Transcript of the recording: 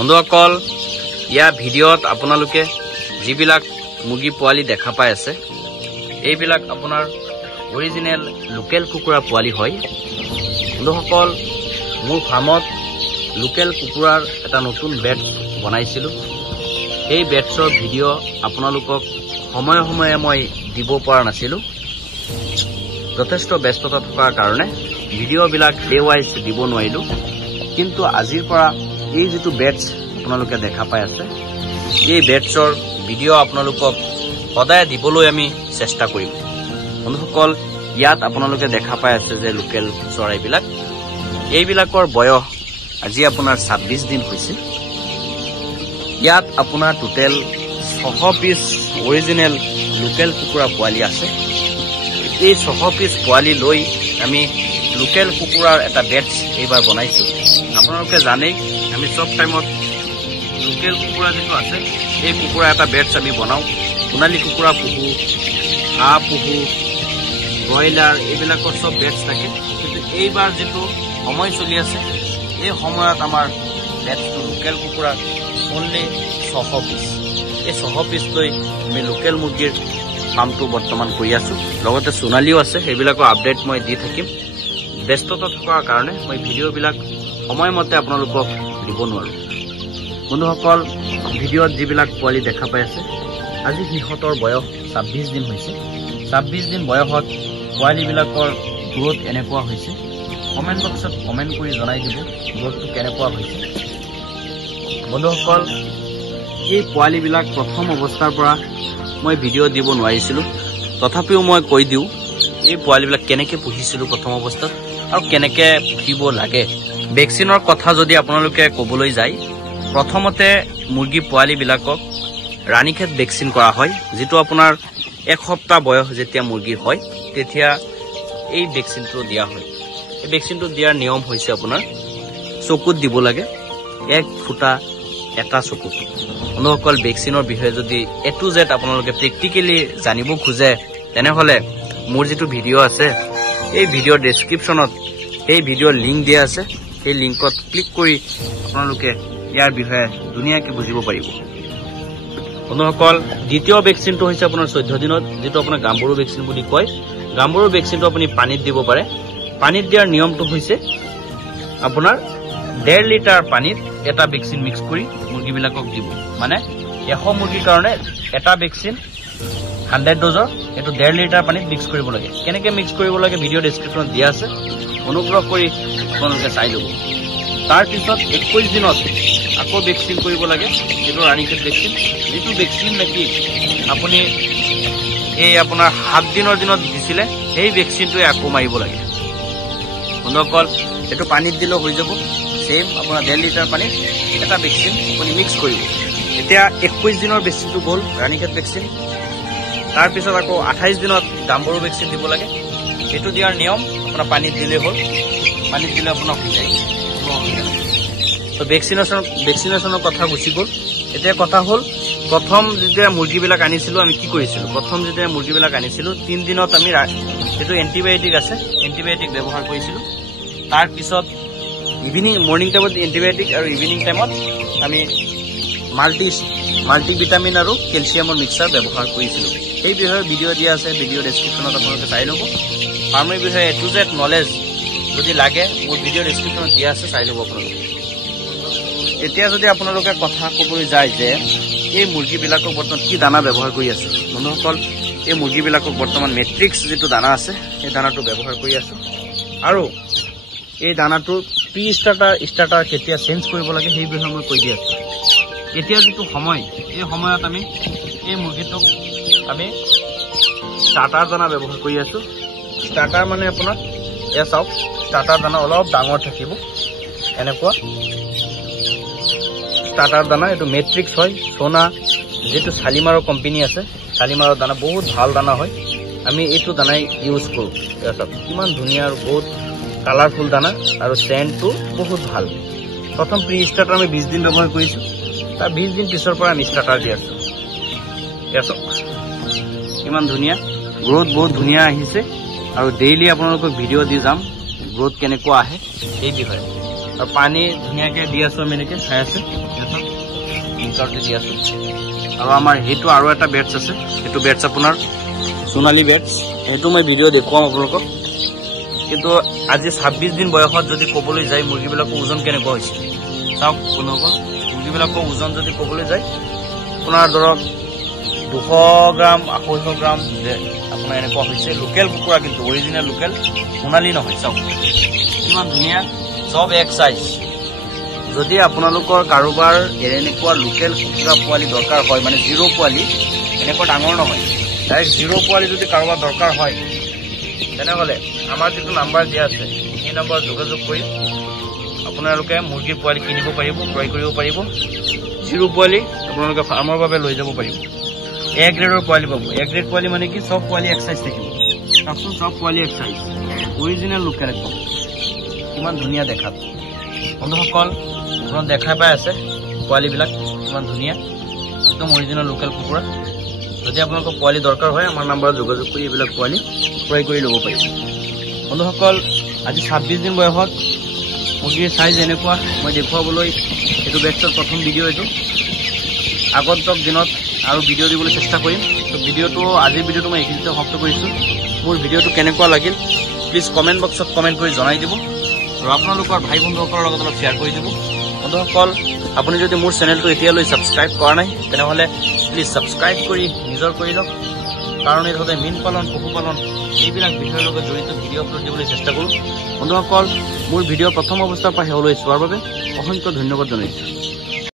বন্ধুসকল ইয়া ভিডিঅ'ত আপোনালোকে যিবিলাক মুৰ্গী পোৱালি দেখা পাই আছে এইবিলাক আপোনাৰ অৰিজিনেল লোকেল কুকুৰা পোৱালি হয়। বন্ধুসকল মোৰ ফাৰ্মত লোকেল কুকুৰাৰ এটা নতুন বেটছ বনাইছিলোঁ। এই বেটছৰ ভিডিঅ' আপোনালোকক সময়ে সময়ে মই দিব পৰা নাছিলোঁ। যথেষ্ট ব্যস্ততা থকাৰ কাৰণে ভিডিঅ'বিলাক ডে ৱাইজ দিব নোৱাৰিলোঁ। কিন্তু আজিৰ পৰা এই যিটো বেটছ আপোনালোকে দেখা পাই আছে এই বেটছৰ ভিডিঅ' আপোনালোকক সদায় দিবলৈ আমি চেষ্টা কৰিম। বন্ধুসকল ইয়াত আপোনালোকে দেখা পাই আছে যে লোকেল চৰাইবিলাক এইবিলাকৰ বয়স আজি আপোনাৰ 26 দিন হৈছে। ইয়াত আপোনাৰ টোটেল 600 পিচ অৰিজিনেল লোকেল কুকুৰা পোৱালি আছে। এই 600 পিচ পোৱালি লৈ আমি লোকেল কুকুৰাৰ এটা বেটছ এইবাৰ বনাইছোঁ। আপোনালোকে জানেই আমি চব টাইমত লোকেল কুকুৰা যিটো আছে এই কুকুৰা এটা বেটছ আমি বনাওঁ। সোণালী কুকুৰা পুহো, হাঁহ পুহো, ব্ৰইলাৰ এইবিলাকৰ চব বেটছ থাকে। কিন্তু এইবাৰ যিটো সময় চলি আছে এই সময়ত আমাৰ বেটছটো লোকেল কুকুৰা অনলি 600 পিচ। এই 600 পিচ লৈ আমি লোকেল মুৰ্গীৰ ফাৰ্মটো বৰ্তমান কৰি আছোঁ। লগতে সোণালীও আছে, সেইবিলাকৰ আপডেট মই দি থাকিম। ব্যস্ততা থকাৰ কাৰণে মই ভিডিঅ'বিলাক সময়মতে আপোনালোকক দিব নোৱাৰোঁ। বন্ধুসকল ভিডিঅ'ত যিবিলাক পোৱালি দেখা পাই আছে আজি সিহঁতৰ বয়স 26 দিন হৈছে। 26 দিন বয়সত পোৱালিবিলাকৰ গ্ৰোথ এনেকুৱা হৈছে। কমেণ্ট বক্সত কমেণ্ট কৰি জনাই দিব গ্ৰোথটো কেনেকুৱা হৈছে। বন্ধুসকল এই পোৱালিবিলাক প্ৰথম অৱস্থাৰ পৰা মই ভিডিঅ' দিব নোৱাৰিছিলোঁ, তথাপিও মই কৈ দিওঁ এই পোৱালিবিলাক কেনেকৈ পুহিছিলোঁ প্ৰথম অৱস্থাত আৰু কেনেকৈ পুহিব লাগে। ভেকচিনৰ কথা যদি আপোনালোকে ক'বলৈ যায় প্ৰথমতে মুৰ্গী পোৱালিবিলাকক ৰাণীখেত ভেকচিন কৰা হয়, যিটো আপোনাৰ 1 সপ্তাহ বয়স যেতিয়া মুৰ্গীৰ হয় তেতিয়া এই ভেকচিনটো দিয়া হয়। এই ভেকচিনটো দিয়াৰ নিয়ম হৈছে আপোনাৰ চকুত দিব লাগে, 1 ফুটা এটা চকুত। বন্ধুসকল ভেকচিনৰ বিষয়ে যদি A to Z আপোনালোকে প্ৰেক্টিকেলি জানিব খোজে তেনেহ'লে মোৰ যিটো ভিডিঅ' আছে এই ভিডিঅ'ৰ ডেছক্ৰিপশ্যনত এই ভিডিঅ'ৰ লিংক দিয়া আছে। সেই লিংকত ক্লিক কৰি আপোনালোকে ইয়াৰ বিষয়ে ধুনীয়াকৈ বুজিব পাৰিব। বন্ধুসকল দ্বিতীয় ভেকচিনটো হৈছে আপোনাৰ 14 দিনত, যিটো আপোনাৰ গাম্বুৰু ভেকচিন বুলি কয়। গাম্বুৰু ভেকচিনটো আপুনি পানীত দিব পাৰে। পানীত দিয়াৰ নিয়মটো হৈছে আপোনাৰ 1.5 লিটাৰ পানীত এটা ভেকচিন মিক্স কৰি মুৰ্গীবিলাকক দিব। মানে 100 মুৰ্গীৰ কাৰণে এটা ভেকচিন 100 ড'জৰ এইটো 1.5 লিটাৰ পানীত মিক্স কৰিব লাগে। কেনেকৈ মিক্স কৰিব লাগে ভিডিঅ' ডেছক্ৰিপশ্যনত দিয়া আছে, অনুগ্ৰহ কৰি আপোনালোকে চাই ল'ব। তাৰপিছত 21 দিনত আকৌ ভেকচিন কৰিব লাগে, যিটো ৰাণীখেত ভেকচিন, যিটো ভেকচিন নেকি আপুনি এই আপোনাৰ 7 দিনৰ দিনত দিছিলে সেই ভেকচিনটোৱে আকৌ মাৰিব লাগে। বন্ধুসকল এইটো পানীত দিলেও হৈ যাব। চেম আপোনাৰ 1.5 লিটাৰ পানীত এটা ভেকচিন আপুনি মিক্স কৰিব। এতিয়া 21 দিনৰ ভেকচিনটো গ'ল ৰাণীখেত ভেকচিন। তাৰপিছত আকৌ 28 দিনত গাম্বুৰু ভেকচিন দিব লাগে। এইটো দিয়াৰ নিয়ম আপোনাৰ পানীত দিলেই হ'ল, পানীত দিলে আপোনাৰ হৈ যায়। তো ভেকচিনেশ্যনৰ কথা গুচি গ'ল। এতিয়া কথা হ'ল প্ৰথম যেতিয়া মুৰ্গীবিলাক আনিছিলোঁ আমি কি কৰিছিলোঁ, প্ৰথম যেতিয়া মুৰ্গীবিলাক আনিছিলোঁ 3 দিনত আমি যিটো এণ্টিবায়'টিক আছে এণ্টিবায়'টিক ব্যৱহাৰ কৰিছিলোঁ। তাৰপিছত মৰ্ণিং টাইমত এণ্টিবায়'টিক আৰু ইভিনিং টাইমত আমি মাল্টিভিটামিন আৰু কেলছিয়ামৰ মিক্সাৰ ব্যৱহাৰ কৰিছিলোঁ। সেই বিষয়ে ভিডিঅ' দিয়া আছে, ভিডিঅ' ডেছক্ৰিপশ্যনত আপোনালোকে চাই ল'ব। ফাৰ্মৰ বিষয়ে A to Z নলেজ যদি লাগে মোৰ ভিডিঅ' ডেছক্ৰিপশ্যনত দিয়া আছে, চাই ল'ব আপোনালোকে। এতিয়া যদি আপোনালোকে কথা ক'বলৈ যায় যে এই মুৰ্গীবিলাকক বৰ্তমান কি দানা ব্যৱহাৰ কৰি আছে, বন্ধুসকল এই মুৰ্গীবিলাকক বৰ্তমান মেট্ৰিক্স যিটো দানা আছে সেই দানাটো ব্যৱহাৰ কৰি আছোঁ। আৰু এই দানাটো ষ্টাৰ্টাৰ কেতিয়া চেঞ্জ কৰিব লাগে সেই বিষয়ে মই কৈ দি আছোঁ। এতিয়া যিটো সময় এই সময়ত আমি এই মুৰ্গীটোক আমি ষ্টাৰ্টাৰ দানা ব্যৱহাৰ কৰি আছোঁ। ষ্টাৰ্টাৰ মানে আপোনাৰ এয়া চাওক, ষ্টাৰ্টাৰ দানা অলপ ডাঙৰ থাকিব এনেকুৱা ষ্টাৰ্টাৰ দানা। এইটো মেট্ৰিক্স হয়, সোনা যিটো শালিমাৰৰ কোম্পানী আছে, শালিমাৰৰ দানা বহুত ভাল দানা হয়। আমি এইটো দানাই ইউজ কৰোঁ। এয়া চাওক কিমান ধুনীয়া আৰু বহুত কালাৰফুল দানা আৰু চেণ্টটো বহুত ভাল। প্ৰথম প্ৰি ষ্টাৰ্টাৰ আমি 20 দিন ব্যৱহাৰ কৰিছোঁ, তাৰ 20 দিন পিছৰ পৰা আমি ষ্টাৰ্টাৰ দি আছোঁ। এয়া চাওক কিমান ধুনীয়া গ্ৰোথ, বহুত ধুনীয়া আহিছে। আৰু ডেইলি আপোনালোকক ভিডিঅ' দি যাম গ্ৰোথ কেনেকুৱা আহে সেই বিষয়ে। আৰু পানী ধুনীয়াকৈ দি আছোঁ আমি এনেকৈ চাই আছে ইনকাউণ্টে দি আছোঁ আৰু আমাৰ সেইটো আৰু এটা বেটছ আছে সেইটো বেটছ আপোনাৰ সোণালী বেটছ সেইটো মই ভিডিঅ' দেখুৱাম আপোনালোকক কিন্তু আজি 26 দিন বয়সত যদি ক'বলৈ যায় মুৰ্গীবিলাকৰ ওজন কেনেকুৱা হৈছে চাওক বন্ধুসকল মুৰ্গীবিলাকৰ ওজন যদি ক'বলৈ যায় আপোনাৰ ধৰক 200 গ্ৰাম 250 গ্ৰাম আপোনাৰ এনেকুৱা হৈছে লোকেল কুকুৰা কিন্তু অৰিজিনেল লোকেল সোণালী নহয় চাওক কিমান ধুনীয়া সব এক সাইজ যদি আপোনালোকৰ কাৰোবাৰ এনেকুৱা লোকেল কুকুৰা পোৱালি দৰকাৰ হয় মানে জিৰ' পোৱালি এনেকুৱা ডাঙৰ নহয় ডাইৰেক্ট জিৰ' পোৱালি যদি কাৰোবাৰ দৰকাৰ হয় তেনেহ'লে আমাৰ যিটো নাম্বাৰ দিয়া আছে সেই নম্বৰত যোগাযোগ কৰি আপোনালোকে মুৰ্গীৰ পোৱালি কিনিব পাৰিব ক্ৰয় কৰিব পাৰিব জিৰ' পোৱালি আপোনালোকে ফাৰ্মৰ বাবে লৈ যাব পাৰিব এ গ্ৰেডৰ পোৱালি পাব এ গ্ৰেড পোৱালি মানে কি সব পোৱালি এক সাইজ থাকিব চাওকচোন সব পোৱালি এক সাইজ অৰিজিনেল লোকেল একদম কিমান ধুনীয়া দেখাত বন্ধুসকল আপোনালোকে দেখা পাই আছে পোৱালিবিলাক কিমান ধুনীয়া একদম অৰিজিনেল লোকেল কুকুৰা যদি আপোনালোকৰ পোৱালি দৰকাৰ হয় আমাৰ নাম্বাৰত যোগাযোগ কৰি এইবিলাক পোৱালি ক্ৰয় কৰি ল'ব পাৰিব বন্ধুসকল আজি 26 দিন বয়সত মুৰ্গীৰ চাইজ এনেকুৱা মই দেখুৱাবলৈ এইটো বেটছৰ প্ৰথম ভিডিঅ' এইটো আগন্তুক দিনত আৰু ভিডিঅ' দিবলৈ চেষ্টা কৰিম তো ভিডিঅ'টো আজিৰ ভিডিঅ'টো মই এইখিনিতে সমাপ্ত কৰিছোঁ মোৰ ভিডিঅ'টো কেনেকুৱা লাগিল প্লিজ কমেণ্ট বক্সত কমেণ্ট কৰি জনাই দিব আৰু আপোনালোকৰ ভাই বন্ধুসকলৰ লগত অলপ শ্বেয়াৰ কৰি দিব বন্ধুসকল আপুনি যদি মোৰ চেনেলটো এতিয়ালৈ ছাবস্ক্ৰাইব কৰা নাই তেনেহ'লে প্লিজ ছাবস্ক্ৰাইব কৰি নিজৰ কৰি লওক কাৰণ এই সদায় মীন পালন পশুপালন এইবিলাক বিষয়ৰ লগত জড়িত ভিডিঅ' আপলোড দিবলৈ চেষ্টা কৰোঁ বন্ধুসকল মোৰ ভিডিঅ' প্ৰথম অৱস্থাৰ পৰা শেষলৈ চোৱাৰ বাবে অসংখ্য ধন্যবাদ জনাইছোঁ